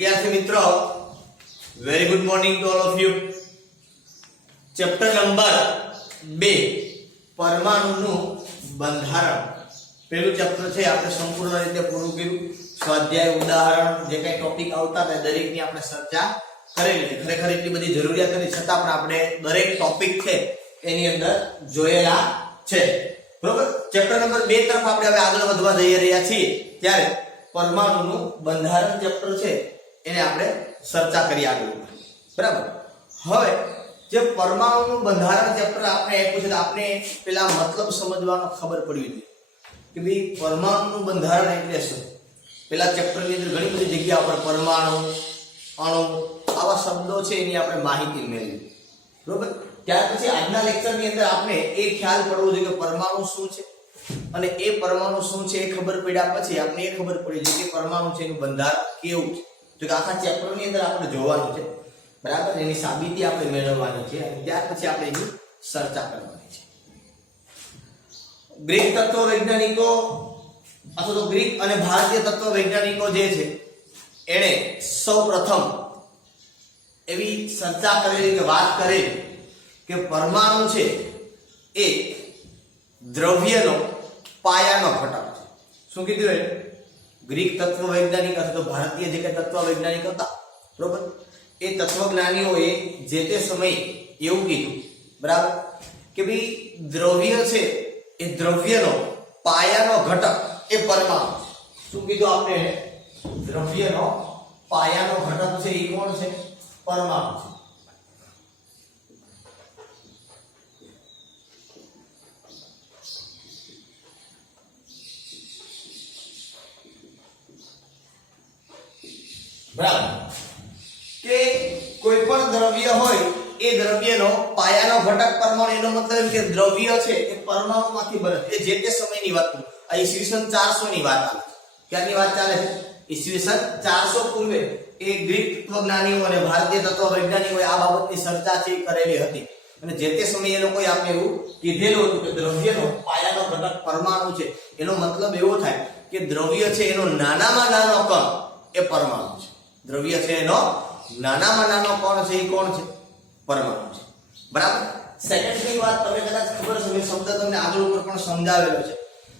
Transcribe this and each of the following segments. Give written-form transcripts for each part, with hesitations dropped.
વિદ્યાર્થી મિત્રો, very good morning to all of you. Chapter number 2 પરમાણુનું બંધારણ. પહેલું ચેપ્ટર છે આપણે સંપૂર્ણ રીતે પૂરું કર્યું. સ્વાધ્યાય, ઉદાહરણ, જે કઈ ટોપિક આવતા હતા દરેકની આપણે ચર્ચા કરેલી. ખરેખર એટલી બધી જરૂરિયાત નથી, છતાં પણ આપણે દરેક ટોપિક છે એની અંદર જોયેલા છે. બરોબર. ચેપ્ટર નંબર 2 તરફ આપણે હવે આગળ વધવા જઈ રહ્યા છીએ. ત્યારે પરમાણુનું બંધારણ ચેપ્ટર છે એને આપણે ચર્ચા કરી આગળ. બરાબર. હવે જે પરમાણુનું બંધારણ ચેપ્ટર આપણે આપ્યું છે, આપણે પેલા મતલબ સમજવાનો ખબર પડવી જોઈએ કે ભાઈ પરમાણુનું બંધારણ એટલે શું. પેલા ચેપ્ટરની અંદર ઘણી બધી જગ્યા પર પરમાણુ, અણુ આવા શબ્દો છે એની આપણે માહિતી મેળવી. બરોબર. ત્યાર પછી આજના લેક્ચરની અંદર આપણે એ ખ્યાલ પડવો જોઈએ કે પરમાણુ શું છે અને એ પરમાણુ શું છે એ ખબર પડ્યા પછી આપણે એ ખબર પડી જોઈએ કે પરમાણુ છે એનું બંધારણ કેવું છે. તો કે આખા ચેપ્ટરની અંદર આપણે જોવાનું છે. બરાબર. એની સાબિતી આપણે મેળવવાની છે અને ત્યાર પછી આપણે એની ચર્ચા કરવાની છે. ગ્રીક તત્વવૈજ્ઞાનિકો અથવા તો ગ્રીક અને ભારતીય તત્વવૈજ્ઞાનિકો જે છે એણે સૌપ્રથમ એવી ચર્ચા કરેલી કે વાત કરેલી કે પરમાણુ છે એ દ્રવ્યનો પાયાનો ઘટક છે. શું કીધું એ? ગ્રીક તત્વવૈજ્ઞાનિક અથવા તો ભારતીય જે કે તત્વવૈજ્ઞાનિક હતા, બરોબર, એ તત્વજ્ઞાનીઓએ જે તે સમયે એવું કીધું, બરાબર, કે ભાઈ દ્રવ્ય છે એ દ્રવ્યનો પાયાનો ઘટક એ પરમાણુ છે. શું કીધું આપણે? દ્રવ્યનો પાયાનો ઘટક છે એ કોણ છે? પરમાણુ છે. બરાબર. કે કોઈ પણ દ્રવ્ય હોય એ દ્રવ્યનો પાયાનો ઘટક પરમાણુ. એનો મતલબ એમ કે દ્રવ્ય છે એ પરમાણુમાંથી બને. એ જે તે સમયની વાત કરું. આ ઈસવીસન 400 ની વાત આવે. ક્યાંની વાત ચાલે છે? ઈસવીસન 400 પૂર્વે એ ગ્રીક તત્વજ્ઞાનીઓ અને ભારતીય તત્વવૈજ્ઞાનિકોએ આ બાબતની ચર્ચા છે કરેલી હતી અને જે તે સમયે એ લોકોએ આપણે એવું કીધેલું હતું કે દ્રવ્યનો પાયાનો ઘટક પરમાણુ છે. એનો મતલબ એવો થાય કે દ્રવ્ય છે એનો નાનામાં નાનો કણ એ પરમાણુ છે. દ્રવ્ય છે એનો નાનામાં નાનો કણ છે એ કોણ છે? પરમાણુ છે. બરાબર. સેકન્ડની વાત તમને કદાચ ખબર છે, મેં શબ્દ તમને આગળ ઉપર પણ સમજાવેલો છે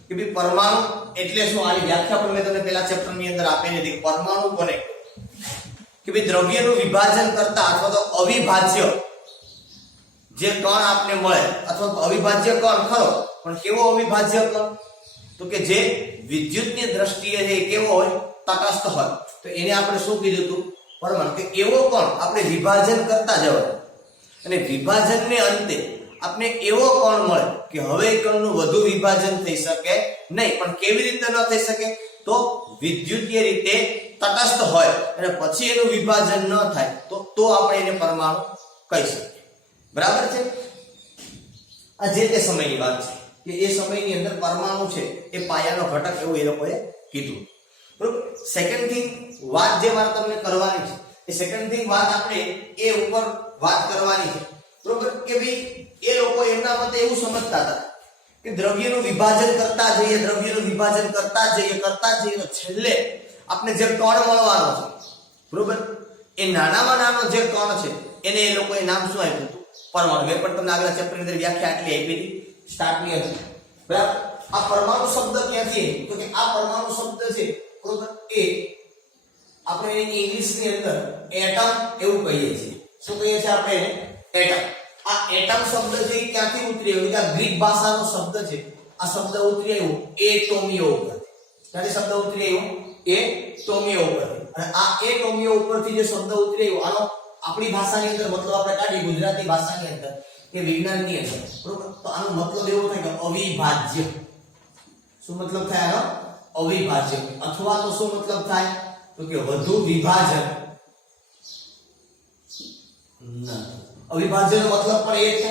કે ભાઈ પરમાણુ એટલે શું. આની વ્યાખ્યા પણ મેં તમને પેલા ચેપ્ટરની અંદર આપેલી હતી. પરમાણુ કોને કે ભાઈ દ્રવ્યનું વિભાજન કરતા અથવા તો અવિભાજ્ય જે કણ આપને મળે અથવા તો અવિભાજ્ય કણ ખરો, પણ કેવો અવિભાજ્ય કણ? તો કે જે વિદ્યુતની દ્રષ્ટિએ છે કેવો હોય? તટસ્થ હોય. તો એને આપણે શું કીધું હતું? પરમાણુ. કે એવો કણ આપણે વિભાજન કરતા જવાય અને વિભાજનને અંતે આપણે એવો કણ મળે કે હવે કણનું વધુ વિભાજન થઈ શકે નહીં. પણ કેવી રીતે ન થઈ શકે? તો વિદ્યુતીય રીતે તટસ્થ હોય અને પછી એનું વિભાજન ન થાય તો આપણે એને પરમાણુ કહી શકીએ. બરાબર છે. આ જે તે સમયની વાત છે કે એ સમયની અંદર પરમાણુ છે એ પાયાનો ઘટક એવું એ લોકોએ કીધું. બરોબર. સેકન્ડ થિંગ વાત જે વાત તમને કરવાની છે એ સેકન્ડ થિંગ વાત આપણે એ ઉપર વાત કરવાની છે. બરોબર. કે ભાઈ એ લોકો એમના મતે એવું સમજતા હતા કે દ્રવ્યનું વિભાજન કરતા જઈએ તો છેલ્લે આપણે જે કણ મળવાનો છે, બરોબર, એ નાનામાં નાનો જે કણ છે એને એ લોકોએ નામ શું આપ્યું હતું? પરમાણુ. મેં પણ તમને આગલા ચેપ્ટરની અંદર વ્યાખ્યા આટલી આપી હતી સ્ટાર્ટની અંદર. બરાબર. આ પરમાણુ શબ્દ ક્યાંથી? તો કે આ પરમાણુ શબ્દ છે, બરોબર, એ આપણે એની ઇંગ્લિશની અંદર એટમ એવું કહીએ છીએ. શું કહીએ છીએ આપણે એને? એટમ. આ એટમ શબ્દ છે એ ક્યાંથી ઉતરી આવ્યો? કે આ ગ્રીક ભાષાનો શબ્દ છે. આ શબ્દ ઉતરી આવ્યો એટોમિયો ઉપર. ક્યાંથી શબ્દ ઉતરી આવ્યો? એટોમિયો ઉપર. અને આ એટોમિયો ઉપરથી જે શબ્દ ઉતરી આવ્યો આનો આપણી ભાષાની અંદર મતલબ આપણે કાઢી ગુજરાતી ભાષાની અંદર કે વિજ્ઞાનની અંદર, બરોબર, તો આનો મતલબ એવો થાય કે અવિભાજ્ય. શું મતલબ થાય આનો? અવિભાજ્ય. અથવા તો શું મતલબ થાય? તો કે વધુ વિભાજન ના. અવિભાજ્યનો મતલબ પણ એ છે,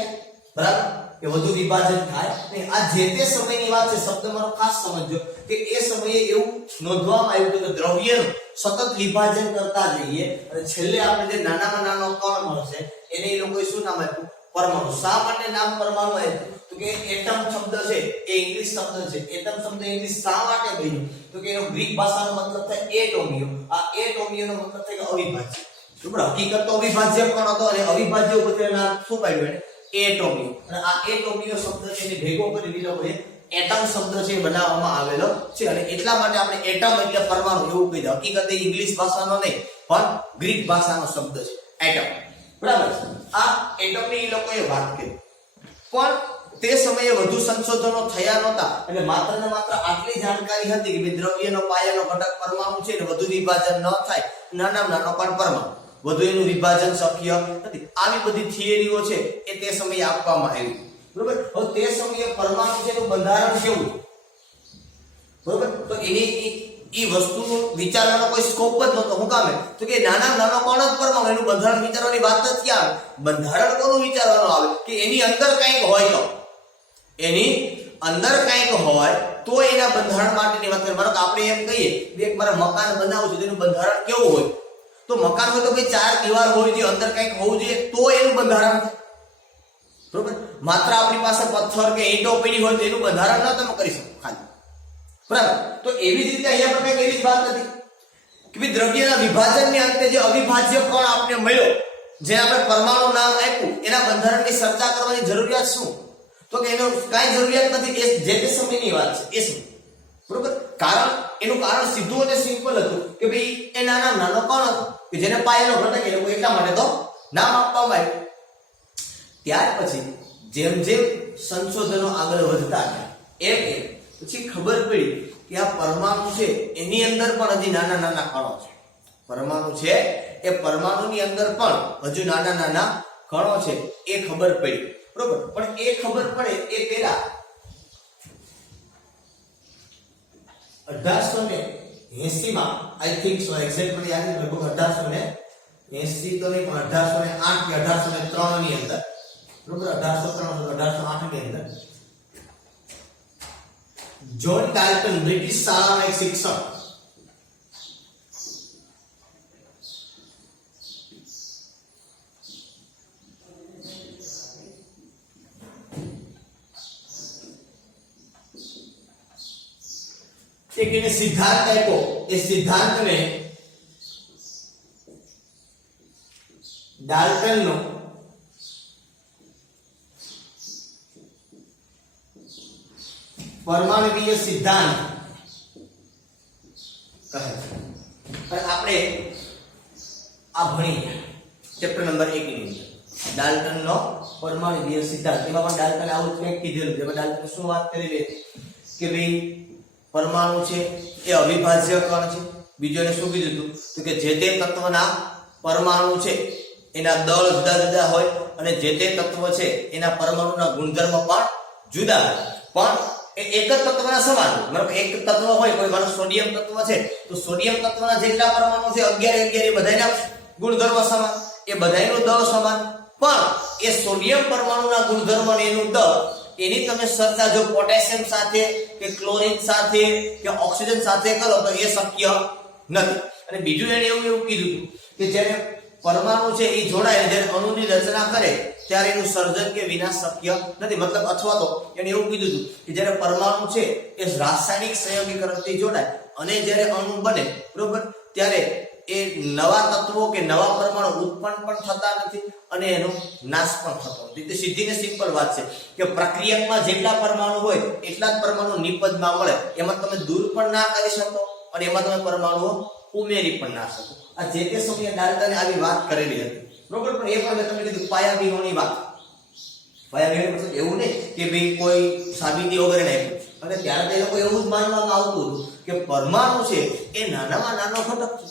બરાબર, કે વધુ વિભાજન થાય નહીં. આ જે તે સમયની વાત છે. શબ્દ મારો ખાસ સમજજો કે એ સમયે એવું નોંધવામાં આવ્યું હતું કે દ્રવ્યનું સતત વિભાજન કરતા જઈએ અને છેલ્લે આપણે જે નાનામાં નાનો કણ મળશે એને એ લોકોએ શું નામ આપ્યું? પરમાણુ. શા માટે નામ પરમાણુ આવ્યું? તો કે એટમ શબ્દ છે એ ઇંગ્લિશ શબ્દ છે. એટમ શબ્દ ઇંગ્લિશ શા માટે બન્યો? તો કે એનો ગ્રીક ભાષાનો મતલબ થાય એટોમિયો. આ એટોમિયોનો મતલબ થાય કે અવિભાજ્ય. બરાબર, હકીકત તો અવિભાજ્ય પણ હતો અને અવિભાજ્ય ઉપર નામ શું પાડ્યું એને? એટોમિયો. અને આ એટોમિયો શબ્દ છે એને ભેગો કરી લોકોએ એટમ શબ્દ છે બનાવવામાં આવેલો છે. અને એટલા માટે આપણે એટમ એટલે પરમાણુ એવું કહી દે. હકીકત એ ઇંગ્લિશ ભાષાનો નહીં પણ ગ્રીક ભાષાનો શબ્દ છે એટમ. બરાબર, આ એટમની એ લોકોએ વાત કરી. પણ તે સમયે વધુ સંશોધનો થયા નહોતા એટલે માત્ર ને માત્ર આટલી જાણકારી હતી કે દ્રવ્યનો પાયાનો ઘટક પરમાણુ છે ને વધુ વિભાજન ન થાય, નાનામાં નાનો પણ પરમાણુ, વધુ એનું વિભાજન શક્ય નથી. આવી બધી થિયરીઓ છે એ તે સમયે આપવામાં આવી. બરોબર, હવે તે સમયે પરમાણુ છે એનું બંધારણ કેવું? બરોબર, તો એની ઈ વસ્તુનું વિચારવાનો કોઈ સ્કોપ જ નહોતો. હું કામે? તો કે નાના નાનો કોણ જ પરમાણુ, એનું બંધારણ વિચારવાની વાત જ ક્યાં? બંધારણ કોનું વિચારવાનું આવે કે એની અંદર કંઈક હોય તો, એની અંદર કંઈક હોય તો એના બંધારણ માટેની વાત કરીએ. માનો કે આપણે એમ કહીએ કે એક મારે મકાન બનાવવું છે તો એનું બંધારણ કેવું હોય? તો મકાન હોય તો ભાઈ 4 દીવાલ હોવી જોઈએ, અંદર કંઈક હોવું જોઈએ તો એનું બંધારણ થાય. બરોબર, માત્ર આપણી પાસે પથ્થર કે ઈંટો પડી હોય તો એનું બંધારણ ન તમે કરી શકો ખાલી. બરાબર, તો એવી જ રીતે અહીંયા પણ કંઈક એવી જ વાત નથી કે ભાઈ દ્રવ્યના વિભાજનની અંતે જે અવિભાજ્ય કણ આપણે મળ્યો, જે આપણે પરમાણુ નામ આપ્યું, એના બંધારણની ચર્ચા કરવાની જરૂરિયાત શું? તો કે એનો કાંઈ જરૂરિયાત નથી. એ જે તે સમયની વાત છે એ શું? બરોબર, એનું કારણ સીધું અને સિમ્પલ હતું કે ભાઈ એ નાનો કણ હતો કે જેને પાયાનો ઘટક એ લોકો એટલા માટે તો નામ આપવામાં આવ્યું. ત્યાર પછી જેમ જેમ સંશોધનો આગળ વધતા ગયા એમ પછી ખબર પડી કે આ પરમાણુ છે એની અંદર પણ હજી નાના નાના કણો છે. પરમાણુ છે એ પરમાણુની અંદર પણ હજુ નાના નાના કણો છે એ ખબર પડી. બરોબર, પણ એ ખબર પડે એ પહેલા 1880 માં આઈ થિંક સો એક્ઝેક્ટલી યાદ નથી, લગભગ 1880 તો નહીં પણ 1808 કે 1803 ની અંદર, બરોબર, 1803 1808 ની અંદર જ્હોન ડાલ્ટન બ્રિટિશ શાળાના એક શિક્ષક એક એને સિદ્ધાંત આપ્યો. એ સિદ્ધાંતને ડાલ્ટનનો પરમાણુકીય સિદ્ધાંત કહે છે. અને આપણે આ ભણી ચેપ્ટર નંબર 1 ની અંદર ડાલ્ટનનો પરમાણુકીય સિદ્ધાંત. એમાં પણ ડાલ્ટને આવું કંઈક કીધેલું. જેમાં ડાલ્ટને શું વાત કરી કે ભાઈ પરમાણુ છે એ અવિભાજ્ય કણ છે. બીજું એને શું કીધું હતું? તો કે જે તે તત્વના પરમાણુ છે એના દળ જુદા જુદા હોય અને જે તે તત્વ છે એના પરમાણુના ગુણધર્મ પણ જુદા હોય, પણ એ એક જ તત્વના સમાન. બરાબર, એક તત્વ હોય, કોઈ માનો સોડિયમ તત્વ છે તો સોડિયમ તત્વના જેટલા પરમાણુ છે 11 એ બધાના ગુણધર્મ સમાન, એ બધાયનું દળ સમાન. પણ એ સોડિયમ પરમાણુના ગુણધર્મ અને એનું દળ એની તમે ચર્ચા જો પોટેશિયમ સાથે કે ક્લોરીન સાથે કે ઓક્સિજન સાથે કરો તો એ શક્ય નથી. અને બીજું એને એવું કીધું કે જ્યારે પરમાણુ છે એ જોડાય જ્યારે અણુની રચના કરે ત્યારે એનું સર્જન કે વિનાશ શક્ય નથી. મતલબ અથવા તો એને એવું કીધું હતું કે જ્યારે પરમાણુ છે એ રાસાયણિક સંયોગીકરણથી જોડાય અને જ્યારે અણુ બને, બરોબર, ત્યારે એ નવા તત્વો કે નવા પરમાણુ ઉત્પન્ન પણ થતા નથી અને એનો નાશ પણ થતો નથી. તે સીધી ને સિમ્પલ વાત છે કે પ્રક્રિયામાં જેટલા પરમાણુ હોય એટલા જ પરમાણુ નિપજમાં મળે. એમાં તમે દૂર પણ ના કરી શકો અને એમાં તમે પરમાણુઓ ઉમેરી પણ ના શકો. આ જે તે સમયે ડાલ્ટને આવી વાત કરેલી હતી. બરોબર, પણ એ પણ મેં તમને કીધું પાયા વિહોણી વાત. પાયા વિહોણી મતલબ એવું નહીં કે ભાઈ કોઈ સાબિતી વગર નાખ્યું. અને ત્યારે એ લોકો એવું જ માનવામાં આવતું હતું કે પરમાણુ છે એ નાનામાં નાનો ઘટક છે.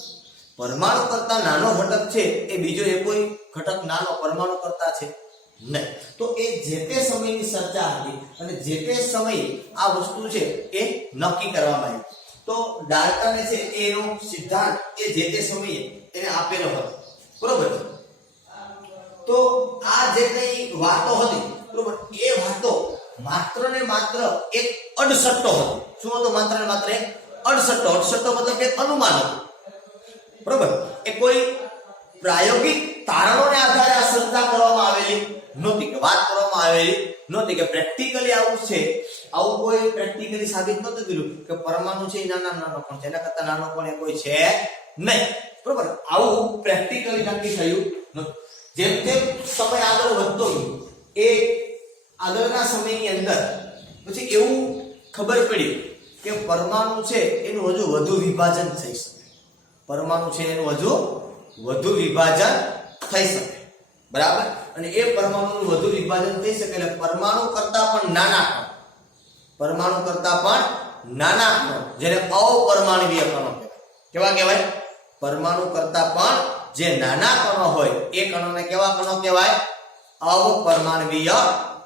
પરમાણુ કરતા નાનો ઘટક છે એ બીજો એ કોઈ ઘટક નાનો પરમાણુ કરતા છે નહીં. તો એ જે તે સમયની ચર્ચા હતી અને જે તે સમયે આ વસ્તુ છે એ નક્કી કરવામાં આવી. તો ડાલ્ટને છે એનો સિદ્ધાંત એ જે તે સમયે એને આપેલો હતો. બરોબર, તો આ જે કઈ વાતો હતી, બરોબર, એ વાતો માત્ર ને માત્ર એક અડસટ્ટો હતો. શું હતો? માત્ર ને માત્ર એક અડસટ્ટો. અડસટ્ટો મતલબ કે અનુમાન હતું. બરોબર, એ કોઈ પ્રાયોગિક તારણોને આધારે આ ચર્ચા કરવામાં આવેલી નહોતી, કે વાત કરવામાં આવેલી નહોતી, કે પ્રેક્ટિકલી આવું છે, આવું કોઈ પ્રેક્ટિકલી સાબિત નહોતું કર્યું કે પરમાણુ છે એ નાનો પણ છે, એના કરતા નાનો પણ કોઈ છે નહીં, બરોબર. આવું પ્રેક્ટિકલી નક્કી થયું નહોતું. જેમ જેમ સમય આગળ વધતો ગયો એ આગળના સમયની અંદર પછી એવું ખબર પડી કે પરમાણુ છે એનું હજુ વધુ વિભાજન થઈ શકે, પરમાણુ છે એનું હજુ વધુ વિભાજન થઈ શકે, બરાબર. અને એ પરમાણુનું વધુ વિભાજન થઈ શકે એટલે પરમાણુ કરતા પણ નાના કણ, પરમાણુ કરતા પણ નાના કણ જેને અપરમાણવીય કણો કહેવાય. કેવા કહેવાય? પરમાણુ કરતા પણ જે નાના કણો હોય એ કણોને કેવા કણો કહેવાય? અપરમાણવીય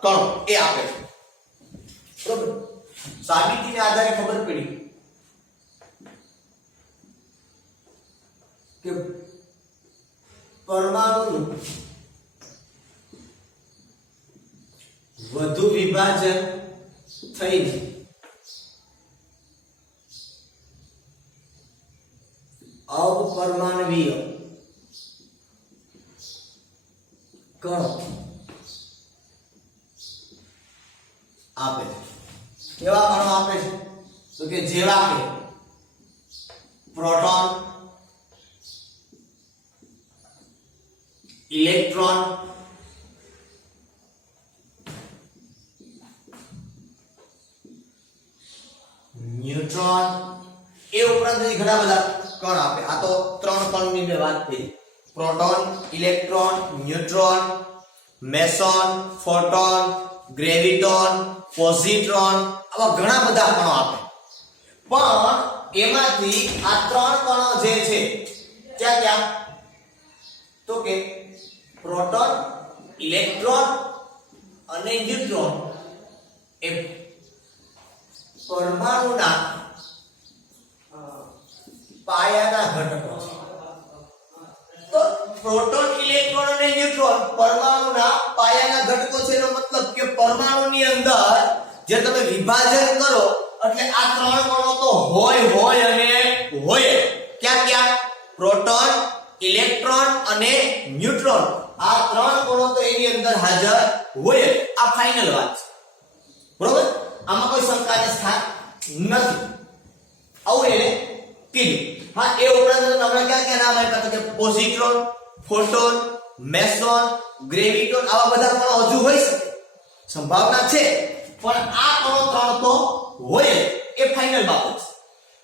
કણો. એ આપે છે, બરોબર. સાબિતીને આધારે ખબર પડી કે પરમાણુનું વધુ વિભાજન થઈને અપરમાણવીય કણો આપે છે. કેવા કણો આપે છે? તો કે જેવા કે પ્રોટોન, ઇલેક્ટ્રોન, ન્યુટ્રોન, એ ઉપરાંત ઘણા બધા કણ આપે. આ તો 3 કણની મેં વાત કરી: proton, electron, neutron, MASON, photon, ગ્રેવિટોન, પોઝિટ્રોન, આવા ઘણા બધા કણો આપે. પણ એમાંથી આ 3 કણો જે છે ક્યાં ક્યાં? તો કે પ્રોટોન, ઇલેક્ટ્રોન અને ન્યુટ્રોન એ પરમાણુના પાયાના ઘટકો છે. તો પ્રોટોન, ઇલેક્ટ્રોન અને ન્યુટ્રોન પરમાણુના પાયાના ઘટકો છે. એનો મતલબ કે પરમાણુની અંદર જે તમે વિભાજન કરો એટલે આ 3 કણો તો હોય અને હોય. ક્યાં ક્યાં? પ્રોટોન, ઇલેક્ટ્રોન અને ન્યુટ્રોન, આ 3 કણો તો એની અંદર હાજર હોય. આ ફાઇનલ વાત છે, બરોબર. આમાં કોઈ શંકાને સ્થાન નથી. આવું એને કીધું. હા, એ ઉપરાંત તમને ક્યાં નામ આપ્યા કે પોઝિટ્રોન, ફોટોન, મેસોન, ગ્રેવિટોન, આવા બધા કણો હજુ હોઈ શકે, સંભાવના છે. પણ આ કણો 3 તો હોય, એ ફાઇનલ બાબત છે,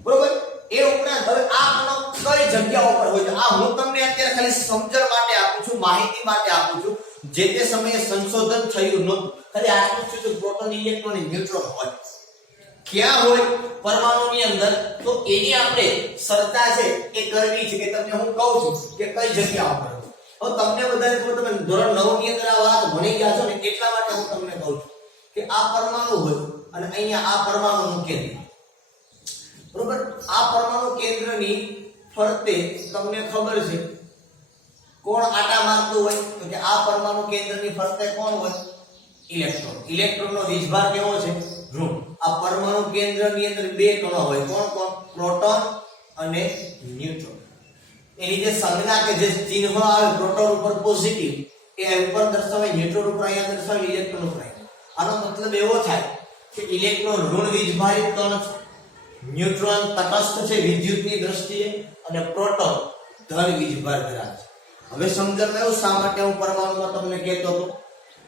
બરોબર. એ ઉપરાંત હવે આ કણો કઈ જગ્યાઓ પર હોય છે આ હું તમને અત્યારે ખાલી સમજણ માટે આપું છું, માહિતી માટે આપું છું. જે તે સમયે સંશોધન થયું નહોતું, ખાલી આટલું જ છે. પ્રોટોન, ઇલેક્ટ્રોન અને ન્યુટ્રોન હોય ક્યાં હોય? પરમાણુની અંદર. તો એની આપણે ચર્ચા છે એ કરવી છે, કે તમને હું કહું છું કે કઈ જગ્યાઓ પર. હવે તમને બધાને ખબર, તમે ધોરણ 9 ની અંદર આ વાત ભણી ગયા છો ને, એટલા માટે હું તમને કહું છું કે આ પરમાણુ હોય અને અહીંયા આ પરમાણુનું કેન્દ્ર, બરોબર. આ પરમાણુ કેન્દ્રની ફરતે તમને ખબર છે કોણ આટા મારતું હોય? તો કે આ પરમાણુ કેન્દ્રની ફરતે કોણ હોય? ઇલેક્ટ્રોન. ઇલેક્ટ્રોનનો વીજભાર કેવો છે? ઋણ. આ પરમાણુ કેન્દ્રની અંદર 2 કણો હોય. કોણ? પ્રોટોન અને ન્યુટ્રોન. એની જે સંજ્ઞા કે જે ચિહ્ન આવે પ્રોટોન ઉપર પોઝિટિવ, એ ઉપર દર્શાવાય, ન્યુટ્રોન ઉપર અહીંયા દર્શાવાય, ઇલેક્ટ્રોન ઉપર અહીંયા. આનો મતલબ એવો થાય કે ઇલેક્ટ્રોન ઋણ વીજભારિત કણ છે, ન્યુટ્રોન તટસ્થ છે વિદ્યુતની દ્રષ્ટિએ, અને પ્રોટોન ધન વીજભાર ધરાવે છે. હવે સમજણ એવું શા માટે હું પરમાણુમાં તમને કહેતો હતો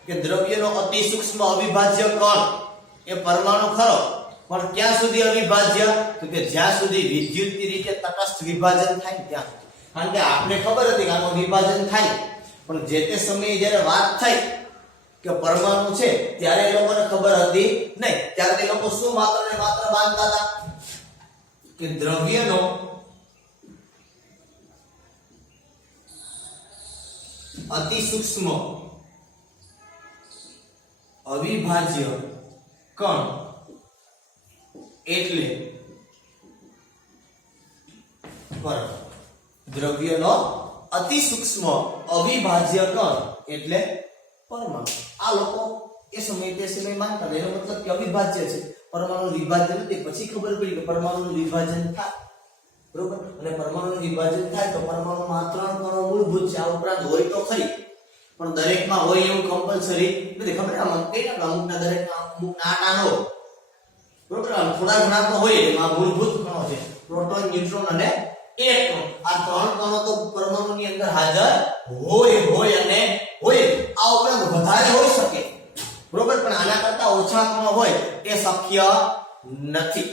કે દ્રવ્યનો અતિ સૂક્ષ્મ અવિભાજ્ય કણ એ પરમાણુ ખરો, પણ ક્યાં સુધી અવિભાજ્ય? તો કે જ્યાં સુધી વિદ્યુતની રીતે તટસ્થ વિભાજન થાય ત્યાં. કારણ કે આપણે ખબર હતી કે આનું વિભાજન થાય, પણ જે તે સમયે જ્યારે વાત થઈ કે પરમાણુ છે ત્યારે એ લોકોને ખબર હતી નહીં. ત્યારે તે લોકો શું માત્ર ને માત્ર માનતા હતા કે દ્રવ્યનો અતિ સૂક્ષ્મ અવિભાજ્ય કણ એટલે પરમાણુ. દ્રવ્યનો અતિ સૂક્ષ્મ અવિભાજ્ય કણ એટલે પરમાણુ. આ લોકો એ સમય તે સમય માનતા હતા. એનો મતલબ કે અવિભાજ્ય છે, પરમાણુ વિભાજન નથી. પછી ખબર પડી કે પરમાણુનું વિભાજન થાય, બરોબર. અને પરમાણુનું વિભાજન થાય તો પરમાણુમાં 3 કણો મૂળ મૂળભૂત છે, આ ઉપરાંત હોય તો ખરી પણ દરેકમાં હોય એવું કમ્પલસરી નથી. ખબર આમ કઈ ને અમુકના દરેકમાં અમુકના આટા ન હોય, બરોબર. થોડા ઘણા તો હોય. એમાં મૂળભૂત કણો છે પ્રોટોન, ન્યુટ્રોન અને ઇલેક્ટ્રોન. આ ત્રણ કણો તો પરમાણુની અંદર હાજર હોય અને હોય. આ ઉપરાંત વધારે હોઈ શકે, બરોબર, પણ આના કરતા ઓછા કણો હોય એ શક્ય નથી,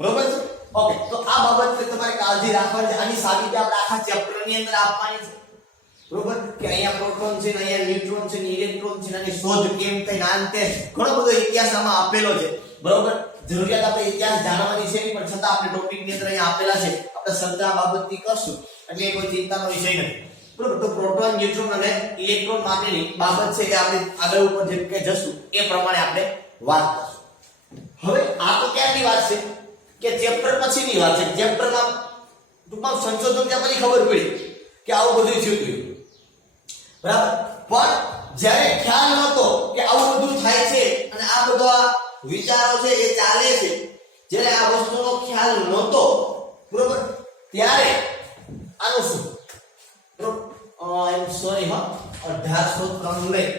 બરોબર છે. ઓકે, તો આ બાબતે તમારે કાળજી રાખવાની છે. આની સાબિતી આપણે આખા ચેપ્ટરની અંદર આપવાની છે, બરોબર, કે અહીંયા પ્રોટોન છે ને અહીંયા ન્યુટ્રોન છે ને ઇલેક્ટ્રોન છે ને આની શોધ કેમ થઈ ને આમ તે ઘણો બધો ઇતિહાસ આમાં આપેલો છે, બરોબર. જરૂરિયાત આપણે ઇતિહાસ જાણવાની છે પણ છતાં આપણે ટોપિકની અંદર અહીંયા આપેલા છે. આપણે ચર્ચા બાબતની કરશું એટલે કોઈ ચિંતાનો વિષય નથી, બરોબર. તો પ્રોટોન, ન્યુટ્રોન અને ઇલેક્ટ્રોન માટેની બાબત છે કે આપણે આગળ ઉપર જેમ કે જશું એ પ્રમાણે આપણે વાત કરશું. હવે આ તો ક્યાંની વાત છે કે ચેપ્ટર પછીની વાત છે. ચેપ્ટરમાં ટૂંકમાં સંશોધન ત્યાં પછી ખબર પડી કે આવું બધું થયું હતું, બરાબર. પણ જ્યારે ખ્યાલ નહોતો કે આવું બધું થાય છે અને આ બધા વિચારો છે એ ચાલે છે, જ્યારે આ વસ્તુનો ખ્યાલ નહોતો, બરોબર, ત્યારે આનું શું, બરોબર, આઈ એમ સોરી, 1893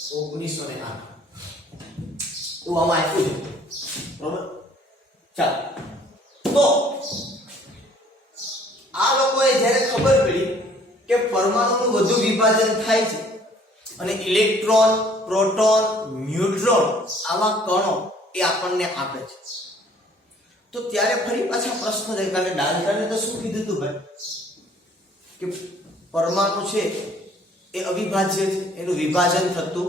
1908 તો આમાં આપ્યું છે, બરોબર. ચાલો, તો આ લોકોએ જ્યારે ખબર પડી કે પરમાણુનું વધુ વિભાજન થાય છે અને ઇલેક્ટ્રોન, પ્રોટોન, ન્યુટ્રોન આવા કણો એ આપણને આપે છે, તો ત્યારે ફરી પાછા પ્રશ્ન થાય. કારણ કે ડાલ્ટને તો શું કીધું હતું ભાઈ કે પરમાણુ છે એ અવિભાજ્ય છે, એનું વિભાજન થતું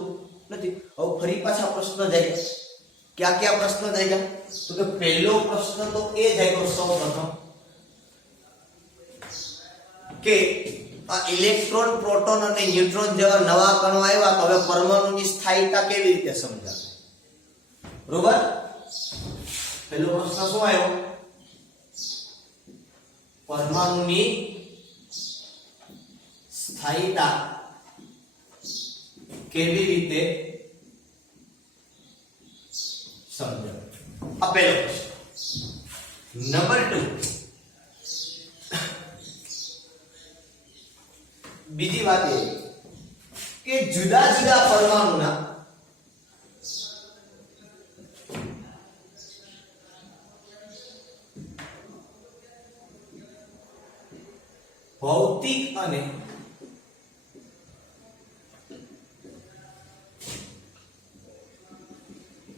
નથી. હવે ફરી પાછા પ્રશ્ન જાય. ક્યાં પ્રશ્ન જાય? તો કે પહેલો પ્રશ્ન તો એ જાય સૌપ્રથમ કે આ ઇલેક્ટ્રોન, પ્રોટોન અને ન્યુટ્રોન જેવા નવા કણો આવ્યા તો હવે પરમાણુની સ્થાયીતા કેવી રીતે સમજાવે, બરોબર. પહેલો પ્રશ્ન શું આવ્યો? પરમાણુની સ્થાયીતા કેવી રીતે સમજાવે, આ પહેલો પ્રશ્ન. નંબર 2, બીજી વાત એ કે જુદા જુદા પરમાણુના ભૌતિક અને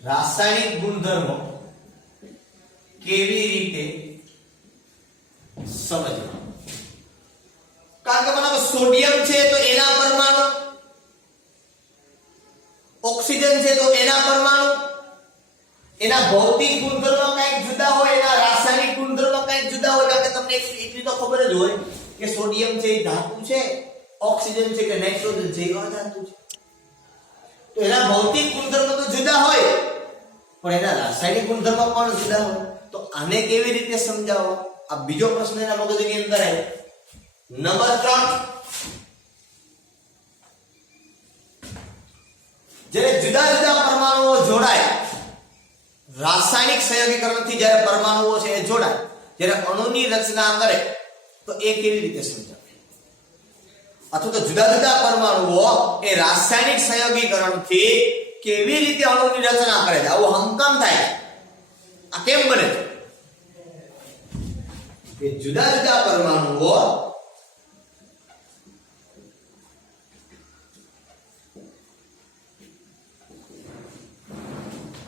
રાસાયણિક ગુણધર્મો કેવી રીતે સમજવા. કારણ કે મને સોડિયમ છે તો એના પરમાણુ, ઓક્સિજન છે તો એના પરમાણુ, એના ભૌતિક ગુણધર્મો કંઈક જુદા હોય, એના રાસાયણિક ગુણધર્મો કંઈક જુદા હોય. કારણ કે તમને એટલી તો ખબર જ હોય કે સોડિયમ છે એ ધાતુ છે, ઓક્સિજન છે કે નાઇટ્રોજન છે એ અધાતુ છે. તો એના ભૌતિક ગુણધર્મો તો જુદા હોય પણ એના રાસાયણિક ગુણધર્મો પણ જુદા હોય. તો આને કેવી રીતે સમજાવવા? આ બીજો પ્રશ્ન એના મગજની અંદર આવ્યો. નંબર 3, જ્યારે જુદા જુદા પરમાણુઓ જોડાય, રાસાયણિક સંયોગીકરણથી જ્યારે પરમાણુઓ છે એ જોડાય, જ્યારે અણુની રચના કરે તો એ કેવી રીતે સમજાવે? અથવા તો જુદા જુદા પરમાણુઓ એ રાસાયણિક સંયોગીકરણથી કેવી રીતે અણુની રચના કરે છે? આવું હમકામ થાય, આ કેમ બને છે કે જુદા જુદા પરમાણુઓ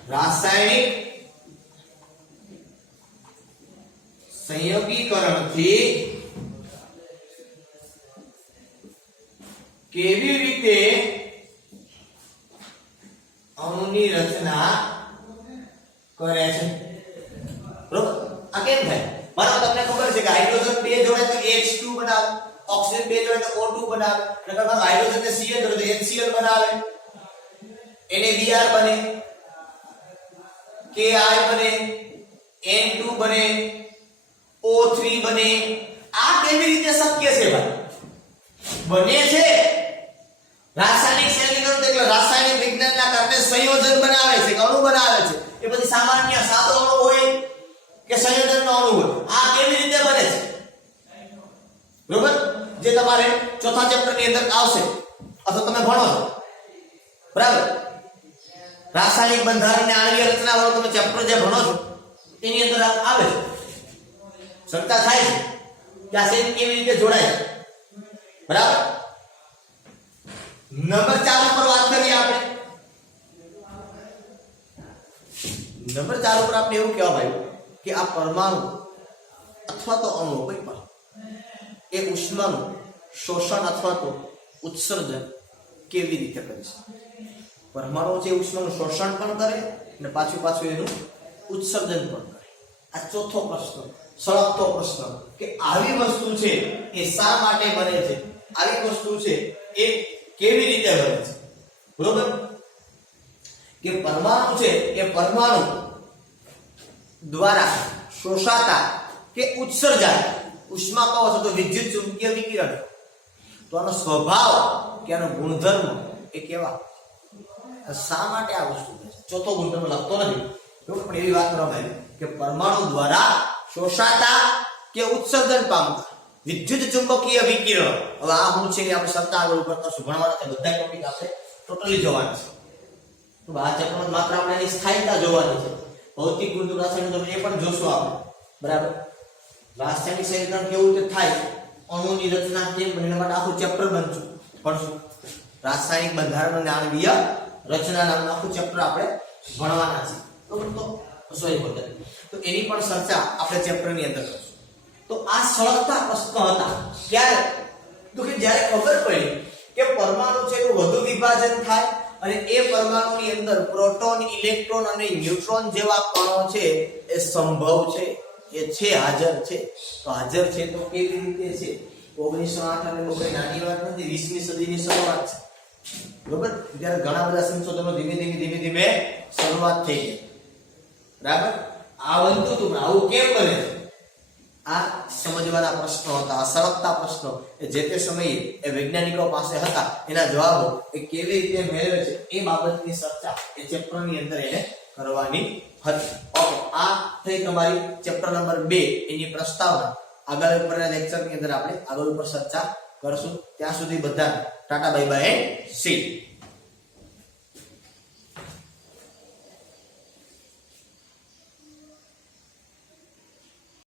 રાસાયણિક સંયોગીકરણથી કેવી રીતે અણુની રચના કરે છે, બરોબર. આ કેમ થાય? માનો તમને ખબર છે કે હાઇડ્રોજન 2 જોડે તો H2 બનાવે, ઓક્સિજન 2 જોડે તો O2 બનાવે, નકર હાઇડ્રોજન ને Cl જોડે તો HCl બનાવે, NaBr બને, Ki બને, N2 બને, O3 બને. આ કેવી રીતે શક્ય છે ભાઈ? બને છે રાસાયણિક સંયોજન, એટલે રાસાયણિક વિજ્ઞાનના કારણે સંયોજન બનાવે છે, અણુ બનાવે છે. એ પછી સામાન્ય સાદો અણુ હોય કે સંયોજનનો અણુ હોય, આ કેવી રીતે બને છે? જે તમારે ચોથા ચેપ્ટર ની અંદર આવશે અથવા તમે ભણો છો બરાબર રાસાયણિક બંધારણ અને આણ્વિય રચના વાળો તમે ચેપ્ટર જે ભણો છો એની અંદર આવે છે ચર્ચા થાય છે કે આ શેલ કેવી રીતે જોડાય છે બરાબર નંબર 4 ઉપર વાત કરીએ આપણે નંબર 4 ઉપર આપણે એવું કહેવા ભાઈ કે આ પરમાણુ અથવા તો અણુ કોઈ પણ એ ઉષ્માનું શોષણ અથવા તો ઉત્સર્જન કેવી રીતે કરે છે પરમાણુ છે ઉષ્માનું શોષણ પણ કરે અને પાછું એનું ઉત્સર્જન પણ કરે આ ચોથો પ્રશ્ન સળગતો પ્રશ્ન કે આવી વસ્તુ છે એ શા માટે બને છે આવી વસ્તુ છે એ કેવી રીતે બને છે બરોબર કે પરમાણુ છે એ પરમાણુ દ્વારા શોષાતા કે ઉત્સર્જાય ઉષ્મા કહો છો તો વિદ્યુત ચુંબકીય વિકિરણ તો આનો સ્વભાવ કે આનો ગુણધર્મ એ કેવા શા માટે આ વસ્તુ છે ચોથો ગુણધર્મ લખતો નથી પણ એવી વાત કરવા ભાઈ કે પરમાણુ દ્વારા શોષાતા કે ઉત્સર્જન પામતા વિદ્યુત ચુંબકીય વિકિરણ હવે આ શું છે કે આપણે સત્તા આગળ ઉપર કરશું ભણવાના છે બધા ટોપિક આપણે ટોટલી જોવાના છે તો આ ચેપ્ટરમાં માત્ર આપણે એની સ્થાયીતા જોવાની છે ભૌતિક ગુણધર્મ રાસાયણિક ગુણધર્મ એ પણ જોશું આપણે બરાબર રાસાયણિક સંયોજન કેવું રીતે થાય અણુની રચના કેમ બને એના માટે આખું ચેપ્ટર બનશું ભણશું રાસાયણિક બંધારણ અને આણ્વિય રચના નામનું આખું ચેપ્ટર આપણે ભણવાના છે તો એની પણ ચર્ચા આપણે ચેપ્ટરની અંદર કરશું તો આ સળગતા પ્રશ્ન હતા ક્યારે તો કે જ્યારે ખબર પડી કે પરમાણુ છે એનું વધુ વિભાજન થાય અને એ પરમાણુની અંદર પ્રોટોન ઇલેક્ટ્રોન અને ન્યુટ્રોન જેવા કણો છે એ સંભવ છે એ છે હાજર છે તો હાજર છે તો કેવી રીતે છે 1908 અને બહુ નાની વાત નથી 20મી સદીની શરૂઆત છે બરોબર ત્યારે ઘણા બધા સંશોધનો ધીમે ધીમે શરૂઆત થઈ ગઈ બરાબર આ બનતું હતું આવું કેમ બને આ સમજવાના પ્રશ્નો હતા આ સળગતા પ્રશ્નો એ જે તે સમયે એ વૈજ્ઞાનિકો પાસે હતા એના જવાબો એ કેવી રીતે મેળવે છે એ બાબતની ચર્ચા એ ચેપ્ટરની અંદર એને કરવાની હતી ઓકે આ થઈ તમારી ચેપ્ટર નંબર 2 એની પ્રસ્તાવના આગળ ઉપરના લેક્ચરની અંદર આપણે આગળ ઉપર ચર્ચા કરશું ત્યાં સુધી બધા ટાટા બાય બાય સી